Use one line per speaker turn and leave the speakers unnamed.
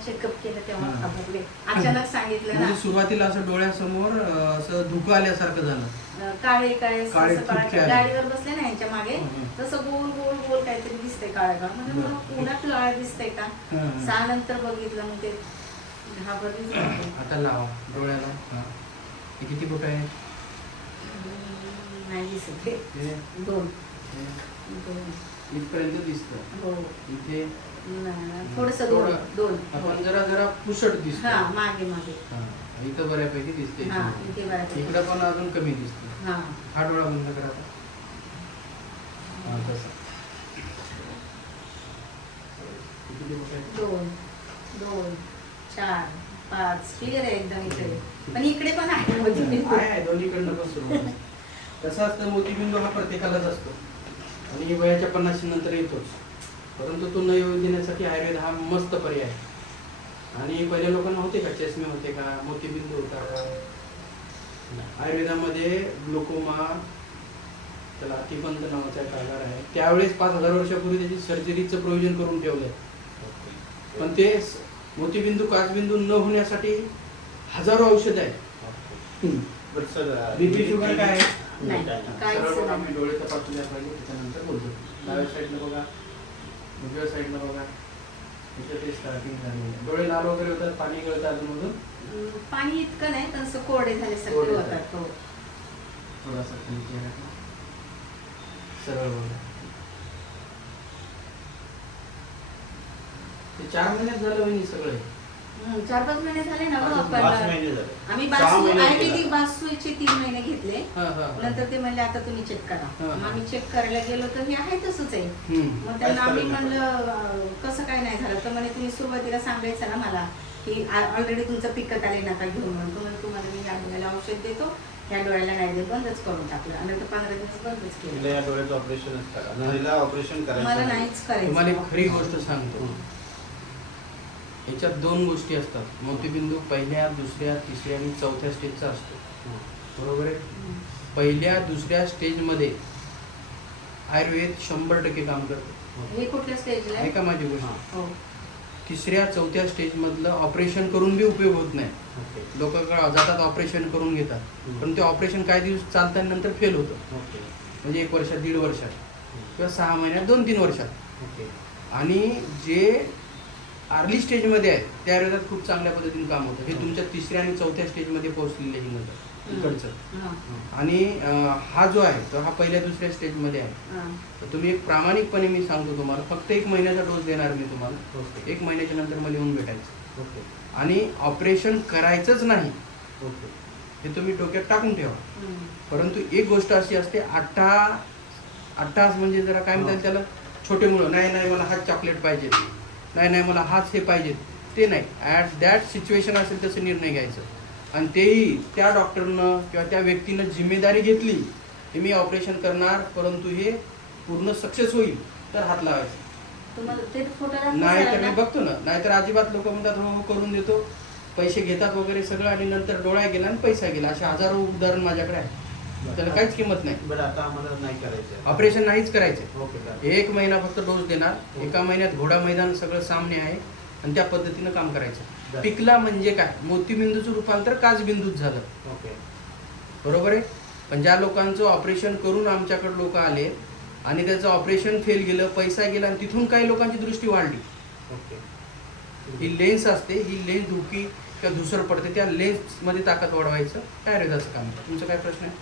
Checkup केलं तेव्हा
हा.
घाबरले अचानक सांगितलं ना
म्हणजे सुरुवातीला असं डोळ्यासमोर अं, असं धुकं आल्यासारखं झालं
अं, काळे काळे असं-
काळे
असं काळं-
ठिपके आले.
गाडीवर बसले ना यांच्या मागे
हम्म.
तसं गोल गोल गोल काहीतरी दिसतंय काळं काळ म्हणजे
बरं.
मला उन्हात लाळ दिसतंय का
हं.
सहा नंतर बघितलं मग ते घाबरलीच होते.
आता लावा डोळ्याला हा. हे किती बोट आहे
हम्म, नाही दिसत हे.
हे-
दोन
हे.
दोन
इथपर्यंत दिसतं
हो
इथे
थोडस दोन. दोन.
आपण जरा जरा पुसट
हा
दिसत
मागे. मागे
इथं बऱ्यापैकी दिसते
हा इथे बऱ्यापैकी.
इकडं पण अजून कमी दिसते
हा.
हा डोळा बंद करा आता. हा, तसं.
दोन दोन चार पाच. क्लिअर आहे एकदम इकडे. पण इकडे पण आहे मोतीबिंदू.
आहे दोन्हीकडनं पण सुरू असतं मोतीबिंदू हा प्रत्येकालाच असतो. आणि वयाच्या पन्नाशी नंतर येतोच. परंतु तो न येऊ देण्यासाठी आयुर्वेद हा मस्त पर्याय आहे. आणि पहिल्या लोकांना होते का चष्मे होते का मोतीबिंदू होता का? आयुर्वेदामध्ये ग्लुकोमा त्याला अतिबंध नावाचा एक आजार आहे. त्यावेळेस पाच हजार वर्षापूर्वी त्याची सर्जरीचं प्रोव्हिजन करून ठेवलंय. पण ते मोतीबिंदू काचबिंदू न होण्यासाठी हजारो औषध आहेत. बीपी शुगर काय आहे? सरळ डोळे तपासून द्या पाहिजे त्याच्यानंतर बोलतो. डाव्या साईडला बघा. उजव्या साईडला बघा. इथे ते स्टार्टिंग झाली डोळे लाल वगैरे होतात पाणी गळतं
हम्म, पाणी इतकं नाही असं कोरडे झाल्यासारखे
कोरडे
होतात हो.
थोडासा खाली. सरळ बघा. ते चार महिन्यात झालं वहिनी सगळे.
हम्म, चार पाच महिने झाले ना
झाले.
आम्ही बासू
महिने
आयुर्वेदिक
केलं.
बासूचे तीन महिने घेतले. नंतर ते म्हणले आता तुम्ही चेक करा. मग आम्ही चेक करायला गेलो तर हे आहे तसंच आहे. मग त्यांना आम्ही म्हणलं कसं काय नाही झालं? तर म्हणे तुम्ही सुरुवातीला सांगायचं ना मला की ऑलरेडी तुमचं पिकत आले नका घेऊन. म्हणून तुम्हाला तुम्हाला मी या डोळ्याला औषध देतो. या डोळ्याला नाही दे बंदच करून टाकलं आणि नंतर पंधरा दिवस बंदच केलं.
या डोळ्याचं ऑपरेशनच करा. ऑपरेशन करायचं
मला
नाही.
नाहीच
तुम्हाला
करायचं
खरी गोष्ट सांगतो. याच्यात दोन गोष्टी असतात. मोतीबिंदू पहिल्या दुसऱ्या तिसऱ्या आणि चौथ्या स्टेजचा असतो. बरोबर आहे. पहिल्या दुसऱ्या स्टेजमध्ये आयुर्वेद शंभर टक्के काम करतो.
हे आहे?
ऐका माझी गोष्ट?
हो.
तिसऱ्या चौथ्या स्टेजमधलं ऑपरेशन करून बी उपयोग होत नाही. लोक जातात ऑपरेशन करून घेतात. पण ते ऑपरेशन काही दिवस चालताना नंतर फेल होतं. म्हणजे एक वर्षात दीड वर्षात किंवा सहा महिन्यात दोन तीन वर्षात. आणि जे अर्ली स्टेजमध्ये आहे त्या आयुर्वेदात खूप चांगल्या पद्धतीने काम होतं. हे तुमच्या तिसऱ्या आणि चौथ्या स्टेजमध्ये पोहोचलेले ही नजर इकडचं.
हा,
आणि हा जो आहे तो हा पहिल्या दुसऱ्या स्टेजमध्ये आहे.
हा.
तर तुम्ही एक प्रामाणिकपणे मी सांगतो तुम्हाला फक्त एक महिन्याचा डोस देणार मी तुम्हाला. एक महिन्याच्या नंतर मला येऊन भेटायचं.
ओके.
आणि ऑपरेशन करायचंच नाही.
ओके.
हे तुम्ही डोक्यात टाकून ठेवा. परंतु एक गोष्ट अशी असते अट्टा अट्टास म्हणजे जरा काय म्हणतात त्याला? छोटे मुलं नाही नाही मला हाच चॉकलेट पाहिजे. नाही नाही मला हाच हे पाहिजे. ते नाही. ॲट दॅट सिच्युएशन असेल तसं निर्णय घ्यायचं. आणि तेही त्या डॉक्टरनं किंवा त्या व्यक्तीनं जिम्मेदारी घेतली की मी ऑपरेशन करणार परंतु हे पूर्ण सक्सेस होईल तर हात लावायचा. नाही तर मी बघतो ना नाहीतर अजिबात लोक म्हणतात हो हो करून देतो. पैसे घेतात वगैरे सगळं आणि नंतर डोळा गेला आणि पैसा गेला. असे हजारो उदाहरण माझ्याकडे आहे त्याला काहीच किंमत नाही.
बरं आता आम्हाला नाही करायचं
ऑपरेशन नाहीच करायचे. एक महिना फक्त डोस देणार. एका महिन्यात घोडा मैदान सगळं सामने आहे. आणि त्या पद्धतीनं काम करायचं. पिकला म्हणजे काय? मोतीबिंदूचं रूपांतर काचबिंदूत झालं.
ओके.
बरोबर आहे? पण ज्या लोकांचं ऑपरेशन करून आमच्याकडे लोक आले आणि त्याचं ऑपरेशन फेल गेलं पैसा गेला आणि तिथून काही लोकांची दृष्टी वाढली.
ओके.
ही लेन्स असते ही लेन्स धुकी किंवा धुसर पडते त्या लेन्समध्ये ताकद वाढवायचं काय आयुर्वेदाचं काम. तुमचा काय प्रश्न आहे?